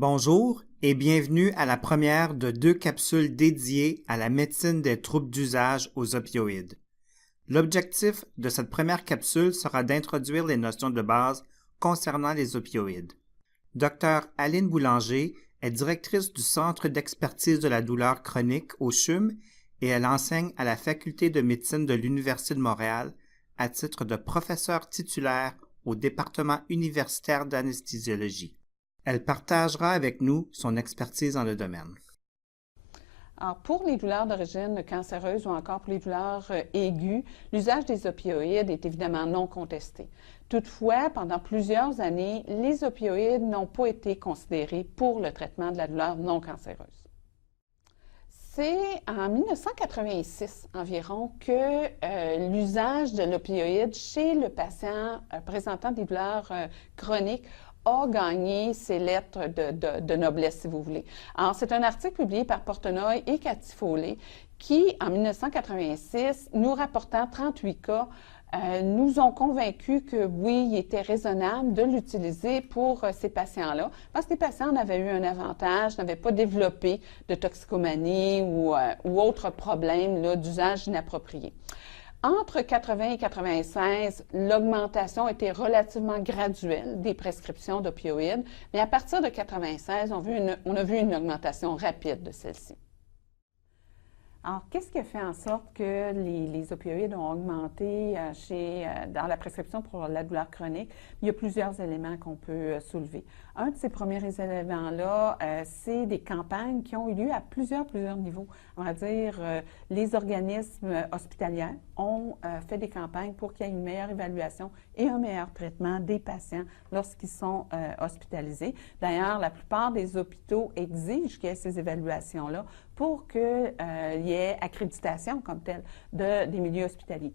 Bonjour et bienvenue à la première de 2 capsules dédiées à la médecine des troubles d'usage aux opioïdes. L'objectif de cette première capsule sera d'introduire les notions de base concernant les opioïdes. Dr Aline Boulanger est directrice du Centre d'expertise de la douleur chronique au CHUM et elle enseigne à la Faculté de médecine de l'Université de Montréal à titre de professeure titulaire au département universitaire d'anesthésiologie. Elle partagera avec nous son expertise dans le domaine. Alors, pour les douleurs d'origine cancéreuse ou encore pour les douleurs aiguës, l'usage des opioïdes est évidemment non contesté. Toutefois, pendant plusieurs années, les opioïdes n'ont pas été considérés pour le traitement de la douleur non cancéreuse. C'est en 1986 environ que l'usage de l'opioïde chez le patient présentant des douleurs chroniques a gagné ses lettres de noblesse, si vous voulez. Alors, c'est un article publié par Portenoy et Cathy Foley qui, en 1986, nous rapportant 38 cas, nous ont convaincus que oui, il était raisonnable de l'utiliser pour ces patients-là, parce que les patients en avaient eu un avantage, n'avaient pas développé de toxicomanie ou autre problème d'usage inapproprié. Entre 80 et 96, l'augmentation était relativement graduelle des prescriptions d'opioïdes, mais à partir de 96, on a vu une augmentation rapide de celle-ci. Alors, qu'est-ce qui a fait en sorte que les opioïdes ont augmenté dans la prescription pour la douleur chronique? Il y a plusieurs éléments qu'on peut soulever. Un de ces premiers éléments-là, c'est des campagnes qui ont eu lieu à plusieurs niveaux. On va dire, les organismes hospitaliers ont fait des campagnes pour qu'il y ait une meilleure évaluation et un meilleur traitement des patients lorsqu'ils sont hospitalisés. D'ailleurs, la plupart des hôpitaux exigent qu'il y ait ces évaluations-là pour qu'il y ait accréditation comme telle des milieux hospitaliers.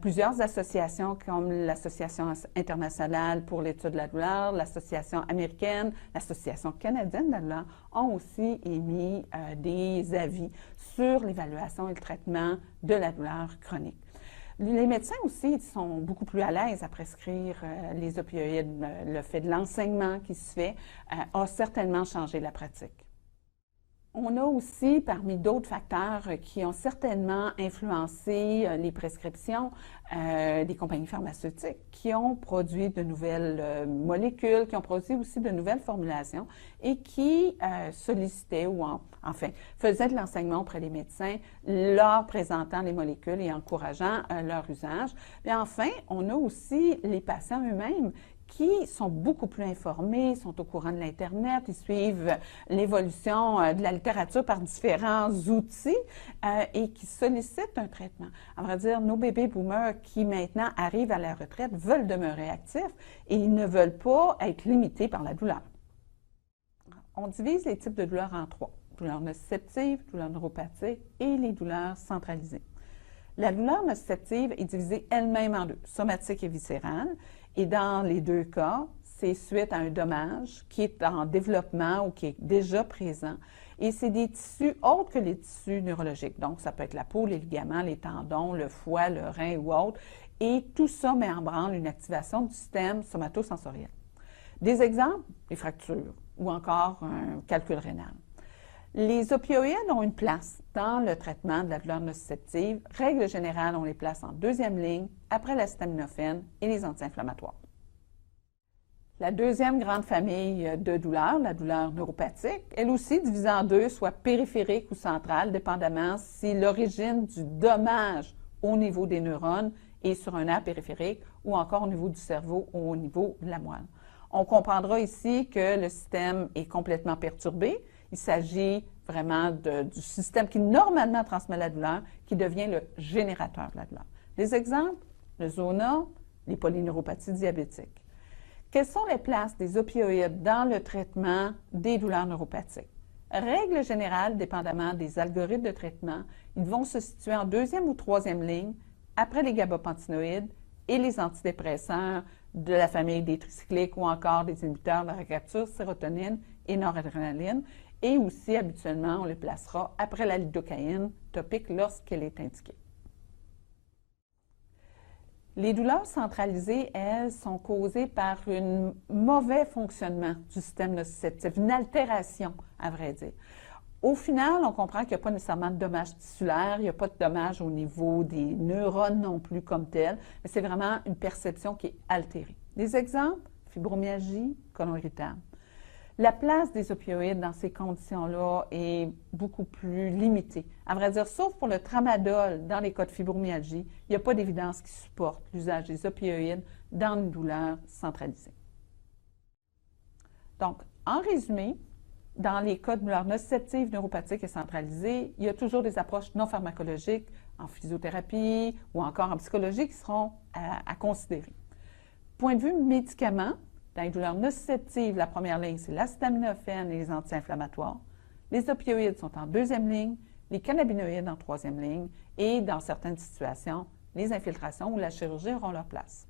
Plusieurs associations comme l'Association internationale pour l'étude de la douleur, l'Association américaine, l'Association canadienne de la douleur ont aussi émis des avis sur l'évaluation et le traitement de la douleur chronique. Les médecins aussi sont beaucoup plus à l'aise à prescrire les opioïdes. Le fait de l'enseignement qui se fait a certainement changé la pratique. On a aussi, parmi d'autres facteurs qui ont certainement influencé les prescriptions, des compagnies pharmaceutiques qui ont produit de nouvelles molécules, qui ont produit aussi de nouvelles formulations et qui sollicitaient ou enfin faisaient de l'enseignement auprès des médecins, leur présentant les molécules et encourageant leur usage. Et enfin, on a aussi les patients eux-mêmes qui sont beaucoup plus informés, sont au courant de l'Internet, ils suivent l'évolution de la littérature par différents outils et qui sollicitent un traitement. À vrai dire, nos bébés boomers qui maintenant arrivent à la retraite veulent demeurer actifs et ils ne veulent pas être limités par la douleur. On divise les types de douleurs en 3. Douleurs nociceptives, douleurs neuropathiques et les douleurs centralisées. La douleur nociceptive est divisée elle-même en 2, somatique et viscérale. Et dans les 2 cas, c'est suite à un dommage qui est en développement ou qui est déjà présent. Et c'est des tissus autres que les tissus neurologiques. Donc, ça peut être la peau, les ligaments, les tendons, le foie, le rein ou autre. Et tout ça met en branle une activation du système somatosensoriel. Des exemples, les fractures ou encore un calcul rénal. Les opioïdes ont une place dans le traitement de la douleur nociceptive. Règle générale, on les place en 2e ligne, après l'acétaminophène et les anti-inflammatoires. La deuxième grande famille de douleurs, la douleur neuropathique, elle aussi divisée en 2, soit périphérique ou centrale, dépendamment si l'origine du dommage au niveau des neurones est sur un nerf périphérique ou encore au niveau du cerveau ou au niveau de la moelle. On comprendra ici que le système est complètement perturbé. Il s'agit vraiment du système qui normalement transmet la douleur, qui devient le générateur de la douleur. Des exemples, le zona, les polyneuropathies diabétiques. Quelles sont les places des opioïdes dans le traitement des douleurs neuropathiques? Règle générale, dépendamment des algorithmes de traitement, ils vont se situer en 2e ou 3e ligne, après les gabapentinoïdes et les antidépresseurs de la famille des tricycliques ou encore des inhibiteurs de la recapture sérotonine et noradrénaline. Et aussi, habituellement, on les placera après la lidocaïne topique lorsqu'elle est indiquée. Les douleurs centralisées, elles, sont causées par un mauvais fonctionnement du système nociceptif, une altération, à vrai dire. Au final, on comprend qu'il n'y a pas nécessairement de dommages tissulaires, il n'y a pas de dommages au niveau des neurones non plus comme tel, mais c'est vraiment une perception qui est altérée. Des exemples, fibromyalgie, côlon irritable. La place des opioïdes dans ces conditions-là est beaucoup plus limitée. À vrai dire, sauf pour le tramadol dans les cas de fibromyalgie, il n'y a pas d'évidence qui supporte l'usage des opioïdes dans une douleur centralisée. Donc, en résumé, dans les cas de douleurs nociceptives, neuropathiques et centralisées, il y a toujours des approches non pharmacologiques en physiothérapie ou encore en psychologie qui seront à considérer. Point de vue médicaments, dans les douleurs nociceptives, la première ligne, c'est l'acétaminophène et les anti-inflammatoires. Les opioïdes sont en deuxième ligne, les cannabinoïdes en troisième ligne et, dans certaines situations, les infiltrations ou la chirurgie auront leur place.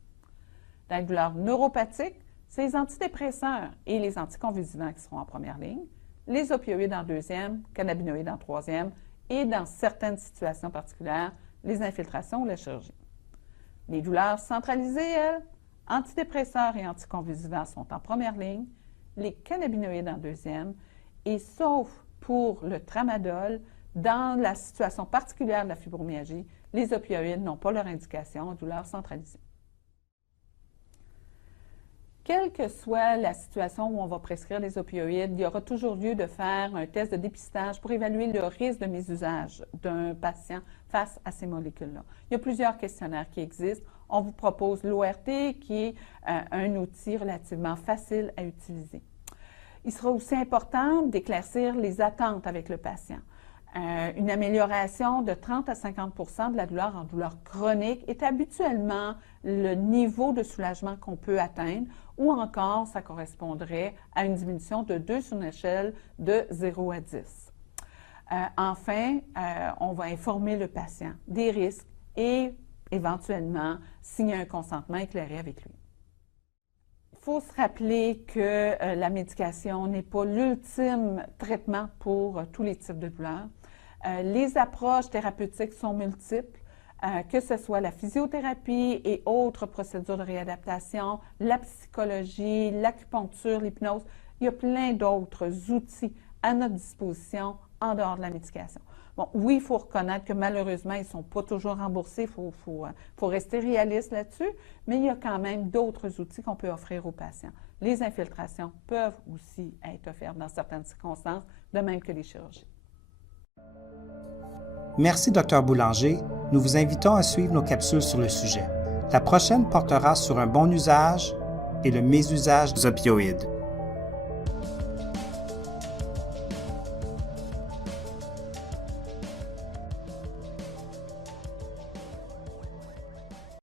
Dans les douleurs neuropathiques, c'est les antidépresseurs et les anticonvulsivants qui seront en première ligne, les opioïdes en deuxième, cannabinoïdes en troisième et, dans certaines situations particulières, les infiltrations ou la chirurgie. Les douleurs centralisées, elles, antidépresseurs et anticonvulsivants sont en première ligne, les cannabinoïdes en deuxième, et sauf pour le tramadol, dans la situation particulière de la fibromyalgie, les opioïdes n'ont pas leur indication en douleur centralisée. Quelle que soit la situation où on va prescrire des opioïdes, il y aura toujours lieu de faire un test de dépistage pour évaluer le risque de mésusage d'un patient face à ces molécules-là. Il y a plusieurs questionnaires qui existent. On vous propose l'ORT, qui est un outil relativement facile à utiliser. Il sera aussi important d'éclaircir les attentes avec le patient. Une amélioration de 30 à 50 de la douleur en douleur chronique est habituellement le niveau de soulagement qu'on peut atteindre, ou encore ça correspondrait à une diminution de 2 sur une échelle de 0 à 10. Enfin, on va informer le patient des risques et éventuellement signer un consentement éclairé avec lui. Il faut se rappeler que la médication n'est pas l'ultime traitement pour tous les types de douleurs. Les approches thérapeutiques sont multiples, que ce soit la physiothérapie et autres procédures de réadaptation, la psychologie, l'acupuncture, l'hypnose. Il y a plein d'autres outils à notre disposition en dehors de la médication. Bon, oui, il faut reconnaître que malheureusement, ils ne sont pas toujours remboursés, il faut rester réaliste là-dessus, mais il y a quand même d'autres outils qu'on peut offrir aux patients. Les infiltrations peuvent aussi être offertes dans certaines circonstances, de même que les chirurgies. Merci, Dr Boulanger. Nous vous invitons à suivre nos capsules sur le sujet. La prochaine portera sur un bon usage et le mésusage des opioïdes.